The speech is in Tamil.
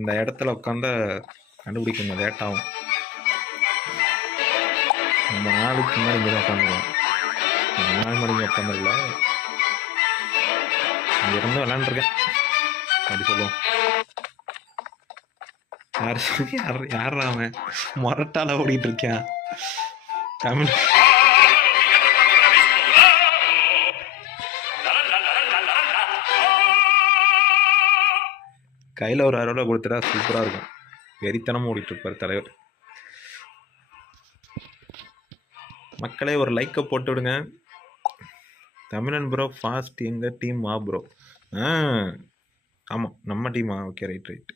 இந்த இடத்துல உட்காந்தா கண்டுபிடிக்கணும், லேட் ஆகும். ரொம்ப நாளுக்கு முன்னாடி இங்கே தான் உட்காந்துருவோம். 4 மணிக்கு உட்காந்துருக்கல, இங்கே இருந்து விளாண்டுருக்கேன் அப்படி சொல்லுவோம். யார் அவன் மொரட்டால ஓடிட்டு இருக்கான் தமிழ். கையில் ஒரு 60 ரூபா கொடுத்துட்டா சூப்பராக இருக்கும். வெறித்தனமும் ஓடிட்டு இருப்பார் தலைவர். மக்களே ஒரு லைக்கை போட்டு விடுங்க. தமிழன் ப்ரோ ஃபாஸ்ட் எங்கள் டீம் ப்ரோ. ஆமாம் நம்ம டீமா? Okay right.